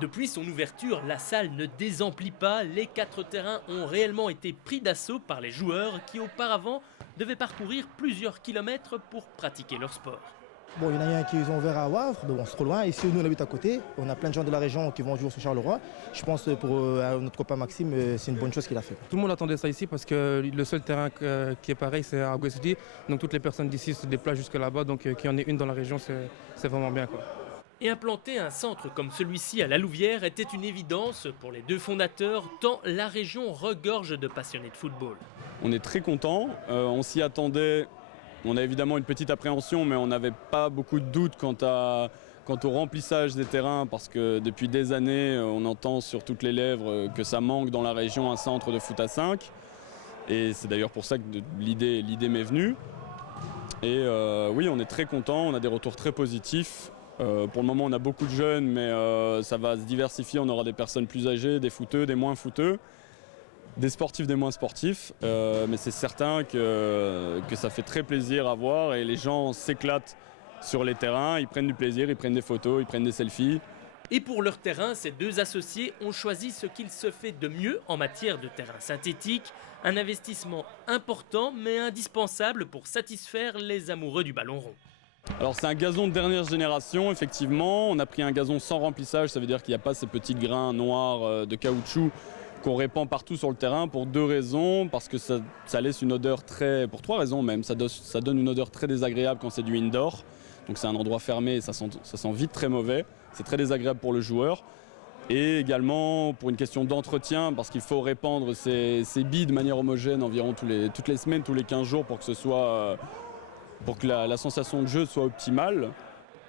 Depuis son ouverture, la salle ne désemplit pas. Les 4 terrains ont réellement été pris d'assaut par les joueurs qui auparavant devaient parcourir plusieurs kilomètres pour pratiquer leur sport. Bon, il y en a un qui ont ouvert à Wavre, mais bon, c'est trop loin. Ici, nous, on habite à côté. On a plein de gens de la région qui vont jouer sur Charleroi. Je pense que pour notre copain Maxime, c'est une bonne chose qu'il a fait. Tout le monde attendait ça ici parce que le seul terrain qui est pareil, c'est à Guesdi. Donc toutes les personnes d'ici se déplacent jusque là-bas. Donc qu'il y en ait une dans la région, c'est vraiment bien, quoi. Et implanter un centre comme celui-ci à La Louvière était une évidence pour les deux fondateurs, tant la région regorge de passionnés de football. On est très contents, on s'y attendait. On a évidemment une petite appréhension, mais on n'avait pas beaucoup de doutes quant au remplissage des terrains, parce que depuis des années, on entend sur toutes les lèvres que ça manque dans la région un centre de foot à 5. Et c'est d'ailleurs pour ça que l'idée m'est venue. Et oui, on est très contents, on a des retours très positifs. Pour le moment, on a beaucoup de jeunes, mais ça va se diversifier. On aura des personnes plus âgées, des footeux, des moins footeux. Des sportifs, des moins sportifs, mais c'est certain que ça fait très plaisir à voir et les gens s'éclatent sur les terrains, ils prennent du plaisir, ils prennent des photos, ils prennent des selfies. Et pour leur terrain, ces deux associés ont choisi ce qu'il se fait de mieux en matière de terrain synthétique, un investissement important mais indispensable pour satisfaire les amoureux du ballon rond. Alors c'est un gazon de dernière génération, effectivement, on a pris un gazon sans remplissage, ça veut dire qu'il n'y a pas ces petits grains noirs de caoutchouc qu'on répand partout sur le terrain pour deux raisons, parce que ça laisse une odeur pour trois raisons même, ça donne une odeur très désagréable quand c'est du indoor, donc c'est un endroit fermé et ça sent vite très mauvais, c'est très désagréable pour le joueur, et également pour une question d'entretien, parce qu'il faut répandre ces billes de manière homogène environ toutes les semaines, tous les 15 jours pour que la sensation de jeu soit optimale.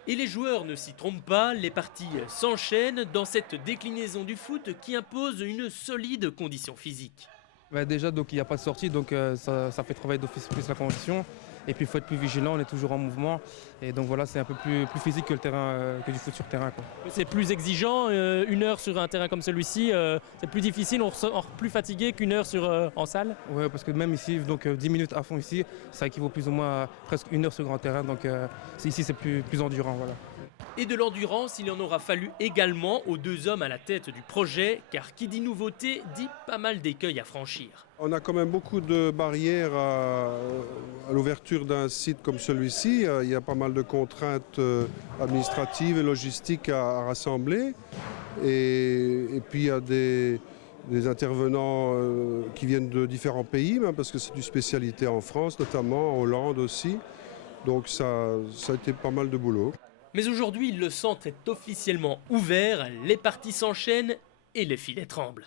Et les joueurs ne s'y trompent pas, les parties s'enchaînent dans cette déclinaison du foot qui impose une solide condition physique. Déjà, donc il n'y a pas de sortie, donc ça fait travailler d'office plus la condition. Et puis il faut être plus vigilant, on est toujours en mouvement. Et donc voilà, c'est un peu plus physique que le terrain, que du foot sur terrain, quoi. C'est plus exigeant, 1 heure sur un terrain comme celui-ci, c'est plus difficile, on ressort plus fatigué qu'1 heure en salle. Oui, parce que même ici, donc 10 minutes à fond ici, ça équivaut plus ou moins à presque 1 heure sur grand terrain. Donc ici c'est plus endurant, voilà. Et de l'endurance, il en aura fallu également aux deux hommes à la tête du projet, car qui dit nouveauté dit pas mal d'écueils à franchir. On a quand même beaucoup de barrières à l'ouverture d'un site comme celui-ci. Il y a pas mal de contraintes administratives et logistiques à rassembler. Et puis il y a des intervenants qui viennent de différents pays, même parce que c'est une spécialité en France, notamment en Hollande aussi. Donc ça a été pas mal de boulot. Mais aujourd'hui, le centre est officiellement ouvert, les parties s'enchaînent et les filets tremblent.